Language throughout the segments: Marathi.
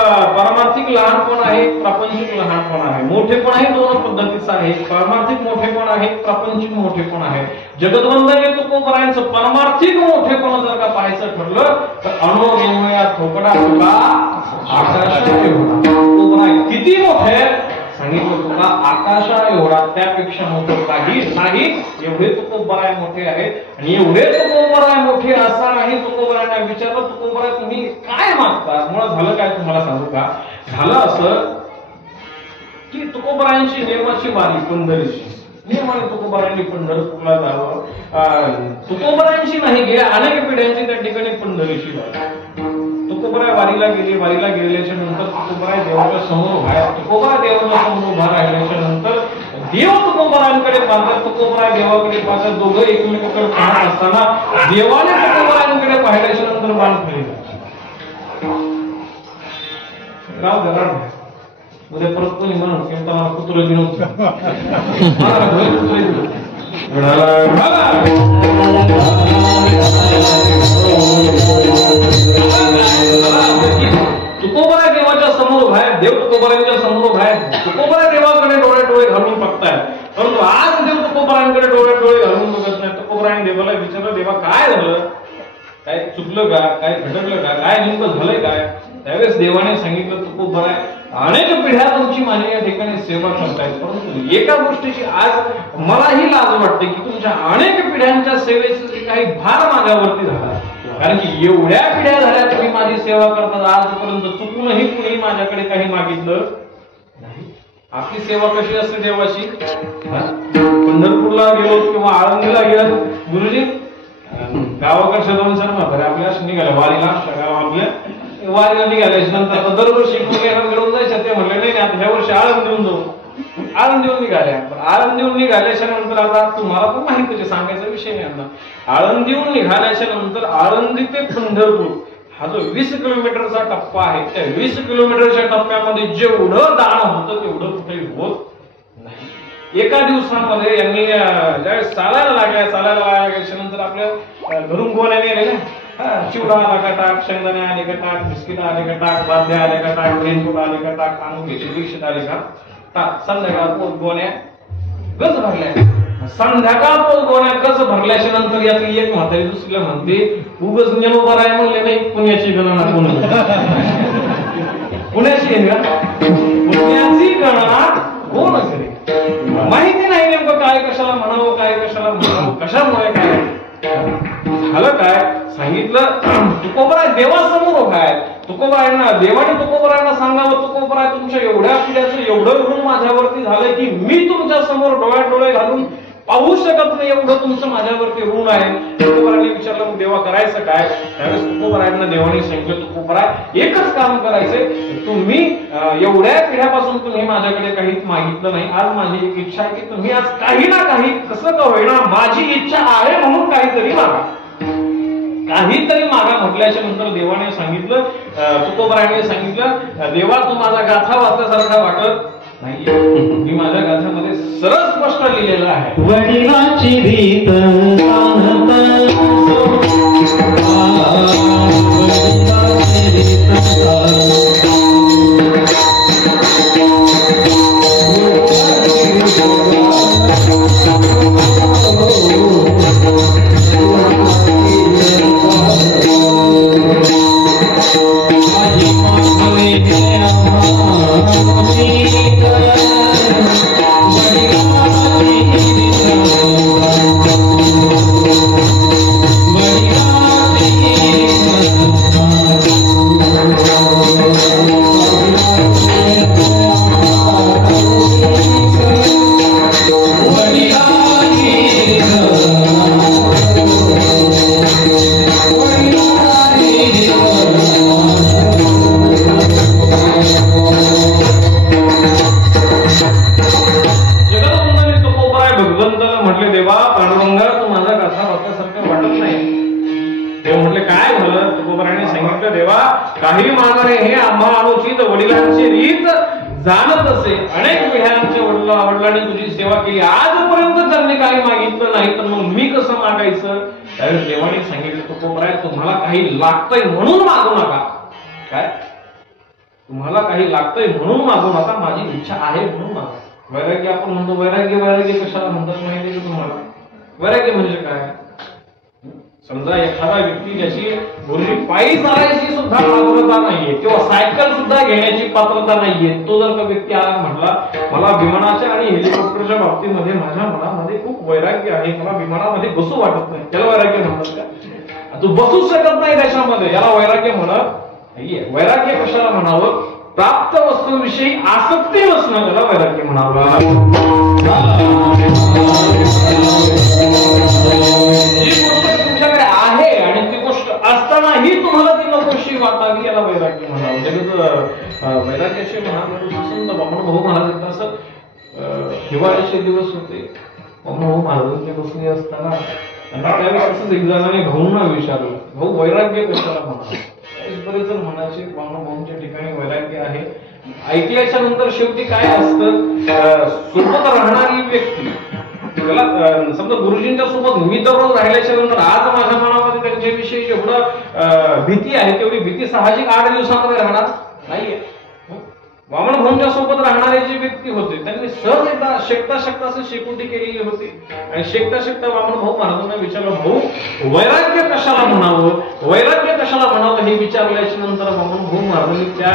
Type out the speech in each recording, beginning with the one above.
पारमार्थिक लहानपण आहे, प्रापंचिक लहानपण आहे. मोठेपण आहे दोन पद्धतीचं आहे. पारमार्थिक मोठेपण आहे, प्रापंचिक मोठेपण आहे. जगदवंदने तुकोबरायांचं पारमार्थिक मोठेपण जर का पाहायचं ठरलं तर अणोरेणुया थोपडा तुका आकाशा एवढा. तुकोबराय किती मोठे सांगितलं तुका आकाशा एवढा, त्यापेक्षा मोठं काही नाही. एवढे तुकोबराय मोठे आहेत. आणि एवढे तुकोबराय मोठे असतानाही तुकोबरायांना विचारलं, तुकोबराय तुम्ही काय मागता? मुळात झालं काय तुम्हाला सांगू का? झालं असं की तुकोबरायांची नेमाची वारी पंढरीची. नेमाने तुकोबरायांनी पंढरपूरला जावं. तुकोबरायांची नाही गेल्या अनेक पिढ्यांची त्या ठिकाणी पंढरीची वारी. तुकोबराय वारीला गेले. वारीला गेल्याच्या नंतर तुकोबराय देवाच्या समोर उभा आहे. तुकोबराय देवाच्या समोर उभा राहिल्याच्या नंतर देव तुकोबरायांकडे पाहतात, तुकोबराय देवाकडे पाहतात. दोघं एकमेकांकडे पाहत असताना देवाने तुकोबरायांकडे पाहिल्याच्या नंतर बाण खाली राव घरात उद्या परत कोणी म्हणून की मला कुत्र दिलं तुकोबराय देवाच्या समोर उभा आहे. देव तुकोबरायांच्या समोर उभा आहे. तुकोबराय देवाकडे डोळे घालून बघतायत. परंतु आज देव तुकोबरायांकडे डोळे घालून बघत नाही. तुकोबरायांनी देवाला विचारलं, देवा काय झालं? काय चुकलं का? काय भटकलं का? काय नेमकं झालंय काय? त्यावेळेस देवाने सांगितलं, तुकोबराय अनेक पिढ्या तुमची माझ्या या ठिकाणी सेवा करतायत, परंतु एका गोष्टीची आज मलाही लाज वाटते की तुमच्या अनेक पिढ्यांच्या सेवेचे काही भार माझ्यावरती झाला. कारण की एवढ्या पिढ्या झाल्या तुम्ही माझी सेवा करतात, आजपर्यंत चुकूनही कुणी माझ्याकडे काही मागितलं नाही. आपली सेवा कशी असते देवाची? पंढरपूरला गेलो किंवा आळंदीला गेलो, गुरुजी गावाकडच्या दोन सर म्हातारे आपल्या निघाल्या वारीला, गावातल्या वारीला निघाल्याच्या नंतर आता दरवर्षी घेऊन जायचं. ते म्हणले नाही आता ह्या वर्षी आळंदीहून जाऊ. आळंदीहून निघाल्या. आळंदीहून निघाल्याच्या नंतर आता तुम्हाला पण माहिती सांगायचा विषय नाही. आता आळंदीहून निघाल्याच्या नंतर आळंदी ते पंढरपूर हा जो 20 किलोमीटरचा टप्पा आहे, त्या 20 किलोमीटरच्या टप्प्यामध्ये जेवढं दान होतं तेवढं कुठेही होत नाही. एका दिवसामध्ये यांनी ज्यावेळेस चालायला लागल्याच्या नंतर आपल्या घरून गोण्या नेले ना, चिवडा आला का टाक, शेंगदाणे आले का टाक, बिस्किट आले का टाक, बाध्या आले का टाक, रेनकोट आले का टाक, तांदूळची दीक्षित आले का टाक. संध्याकाळ पोट गोण्या गज भरल्या. संध्याकाळ पोट गोण्या गज भरल्याच्या नंतर यातली एक म्हातारी दुसरीला म्हणते, उगच नेमोबराय म्हणले नाही, पुण्याची गणना कोण पुण्याची आहे का? पुण्याची गणना कोण करेल? माहिती नाही नेमकं काय कशाला म्हणावं, काय कशाला म्हणावं, कशामुळे काय झालं. काय सांगितलं, तुकोबराय देवासमोर उभा आहे. तुकोबरायांना देवाने तुकोबरायांना सांगावं, तुकोबराय तुमच्या एवढ्या पिढ्याचं एवढं ऋण माझ्यावरती झालंय की मी तुमच्या समोर डोळे घालून पाहू शकत नाही, एवढं तुमचं माझ्यावरती ऋण आहे. तुकोबरायांनी विचारलं, मग देवा करायचं काय? त्यावेळेस तुकोबरायांना देवाने सांगितलं, तुकोबराय एकच काम करायचंय, तुम्ही एवढ्या पिढ्यापासून तुम्ही माझ्याकडे काहीच मागितलं नाही. आज माझी एक इच्छा आहे की तुम्ही आज काही ना काही कसं का होईना माझी इच्छा आहे म्हणून काहीतरी मागा, काहीतरी मागा. म्हटल्याच्या नंतर देवाने सांगितलं, तुकोबरायांनी सांगितलं, देवा तू माझा गाथा वाचल्यासारखा वाटत नाही. मी माझ्या गाथ्यामध्ये सरळ स्पष्ट लिहिलेलं आहे, वडिलांची रीत काही मागणे हे आम्हा अनुचित वडिलांची रीत जाणत असे. अनेक पिढ्यांच्या वडिलांनी तुझी सेवा केली, आजपर्यंत त्यांनी काही मागितलं नाही, तर मग मी कसं मागायचं? त्यावेळेस देवाने सांगितलं, तुकोबराय तुम्हाला काही लागतंय म्हणून मागू नका. काय तुम्हाला काही लागतंय म्हणून मागू नका, माझी इच्छा आहे म्हणून मागा. वैराग्य आपण म्हणतो, वैराग्य कशाला म्हणतात माहिती का तुम्हाला? वैराग्य म्हणजे काय? समजा एखादा व्यक्ती ज्याची पूर्वी पायी चालायची सुद्धा पात्रता नाहीये किंवा सायकल सुद्धा घेण्याची पात्रता नाहीये, तो जर का व्यक्ती आज म्हटला मला विमानाच्या आणि हेलिकॉप्टरच्या बाबतीमध्ये माझ्या मनामध्ये खूप वैराग्य आहे, मला विमानामध्ये बसू वाटत नाही, त्याला वैराग्य म्हणतात का? तू बसू शकत नाही त्याच्यामध्ये, याला वैराग्य म्हणत नाहीये. वैराग्य कशाला म्हणावं? प्राप्त वस्तूविषयी आसक्ती नसणं त्याला वैराग्य म्हणावं. जी गोष्ट तुमच्याकडे आहे आणि ती गोष्ट असतानाही तुम्हाला ती नकोशी वाटावी, याला वैराग्य म्हणावं. जगत वैराग्याचे महान संत वामनभाऊ महाराज असं हिवाळ्याचे दिवस होते. वामनभाऊ महाराजांच्या बसले असताना त्यांना त्यावेळेस असंच एक जणांनी भाऊंना विचारलं, भाऊ वैराग्य कशाला म्हणावं? बरेच जण म्हणायचे वामनभाऊंच्या ठिकाणी वैराग्य आहे. ऐकल्याच्या नंतर शेवटी काय असतं, सोबत राहणारी व्यक्ती त्याला समजा गुरुजींच्या सोबत मी दररोज राहिल्याच्या नंतर आज माझ्या मनामध्ये त्यांच्याविषयी जेवढं भीती आहे तेवढी भीती साहजिक 8 दिवसामध्ये राहणार नाहीये. वामनभाऊंच्या सोबत राहणारे जे व्यक्ती होते त्यांनी सहज एकदा शेकता असं शेकोटी केलेली होती आणि शेकता वामनभाऊ महाराजांना विचारलं, भाऊ वैराग्य कशाला म्हणावं, वैराग्य कशाला म्हणावं हे विचारल्याच्या नंतर वामनभाऊ महाराजांनी त्या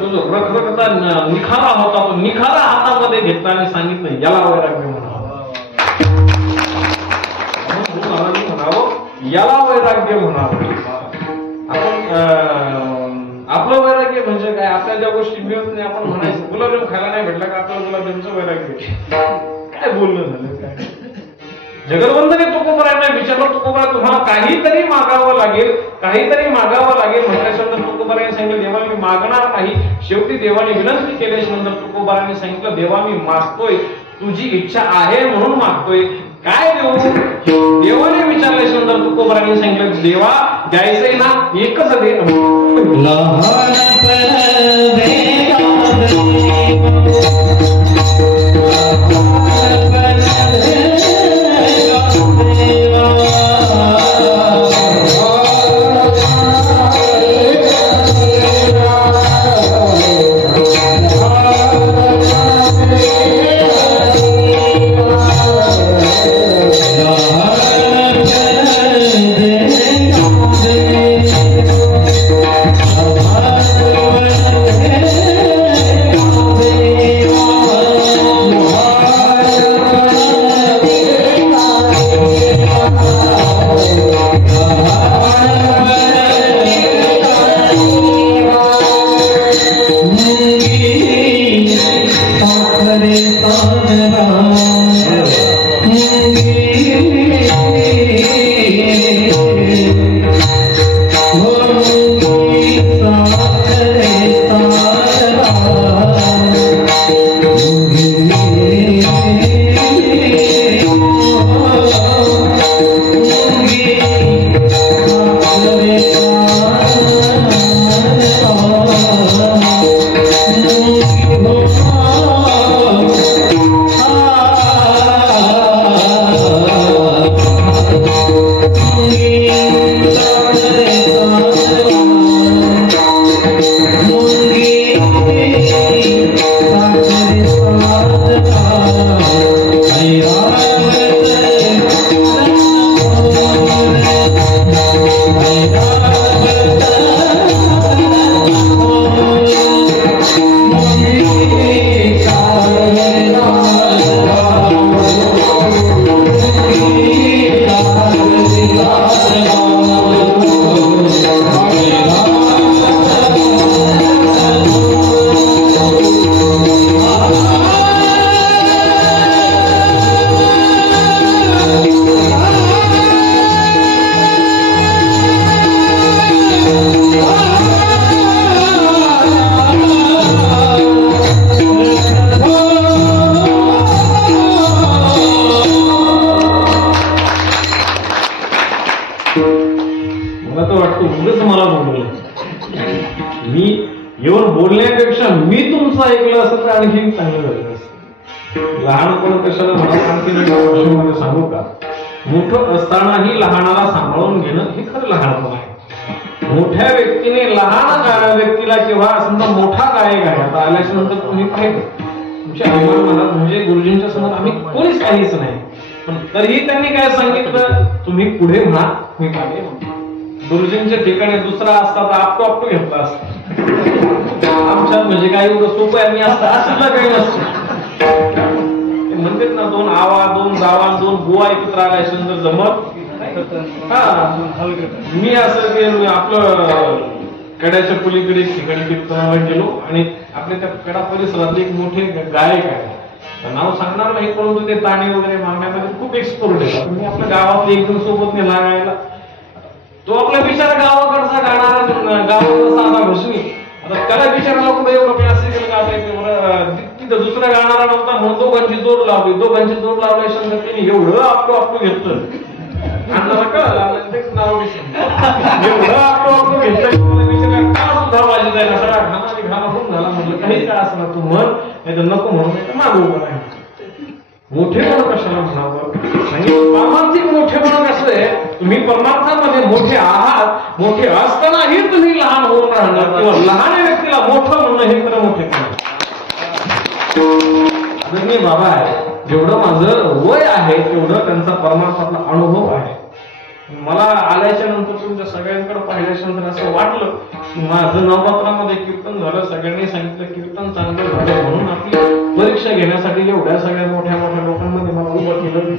तो जो रखरखता निखारा होता तो निखारा हातामध्ये घेतला आणि सांगितलं याला वैराग्य म्हणावं. वामनभाऊ महाराजांनी म्हणावं याला वैराग्य म्हणावं. आपण आपलं वैराग्य म्हणजे काय? आपल्या ज्या गोष्टी मिळत नाही आपण म्हणायचं गुलाबजाम खायला नाही भेटला का आपल्याला गुलाबजामचं वैराग्य. काय बोलणं झालं काय? जगदवंदने तुकोबारायांना विचारलं, तुकोबारा तुम्हाला काहीतरी मागावं लागेल, काहीतरी मागावं लागेल म्हटल्यानंतर तुकोबारायांनी सांगितलं देवा मी मागणार नाही. शेवटी देवाने विनंती केल्याच्या नंतर तुकोबारायांनी सांगितलं देवा मी मागतोय, तुझी इच्छा आहे म्हणून मागतोय, काय देऊ? देवाने विचारल्याच्या नंतर तुकोबारायांनी सांगितलं देवा द्यायचंय ना एकच दे. आणखी चांगलं झालं असतं. लहानपण कशाला मला आणखी सांगू का, मोठं असतानाही लहानाला सांभाळून घेणं हे खरं लहानपण आहे. मोठ्या व्यक्तीने लहान व्यक्तीला किंवा समजा मोठा गायक आहे आता आल्याच्या नंतर तुम्ही पाहिलं तुमच्या अभिमान मनात म्हणजे गुरुजींच्या समोर आम्ही कोणीच काहीच नाही, पण तरीही त्यांनी काय सांगितलं, तुम्ही पुढे म्हणा मी मागे म्हणतो. गुरुजींच्या ठिकाणी दुसरा असता तर आपटो घेतला असता. आमच्यात म्हणजे काही एवढं सोपं आहे असतं असं काही नसतं. म्हणतात ना दोन आवा दोन जावा दोन बुवा एकत्र आलाय सुंदर जमत. मी असं गेलो आपलं कड्याच्या पलीकडे ठिकाणी कीर्तनाला गेलो आणि आपल्या त्या कडा परिसरातले एक मोठे गायक आहे, नाव सांगणार नाही परंतु ते ताणे वगैरे मागण्यामध्ये खूप एक्सपर्ट आहे. मी आपल्या गावातले एकदम सोबत नेला गायला, तो आपल्या बिचारा गावाकडचा गाणारा गावाचा साधा घुसणी. आता त्याला बिचाराला कुठे एवढं क्लासिकल गाता येते, तिथं दुसरा गाणारा नव्हता म्हणून दोघांची जोड लावली. दोघांची जोड लावल्याशिवाय त्यांनी एवढं आपलं घेतलं आणि कळलं तेच नाव एवढं आपलं घेतलं बिचारा का सुद्धा माझी जायला सगळा घामाची घामा होऊन झाला. म्हटलं काही का असं तू म्हण नाही तर नको म्हणून नाही तर मागू उभं नाही. मोठेपण कशाला म्हणावं, पारमार्थिक मोठेपण कसं आहे, तुम्ही परमार्थामध्ये मोठे आहात, मोठे असतानाही तुम्ही लहान होऊन राहणार किंवा लहान व्यक्तीला मोठं म्हणणं हे खरं मोठेपण. मी बाबा आहे, जेवढं माझं वय आहे तेवढं त्यांचा परमार्थातला अनुभव आहे. मला आल्याच्या नंतर तुमच्या सगळ्यांकडे पाहिल्याच्या नंतर असं वाटलं की माझं नवरात्रामध्ये कीर्तन झालं, सगळ्यांनी सांगितलं कीर्तन चांगलं झालं म्हणून आपली परीक्षा घेण्यासाठी एवढ्या सगळ्या मोठ्या मोठ्या लोकांमध्ये मला उभं केलं.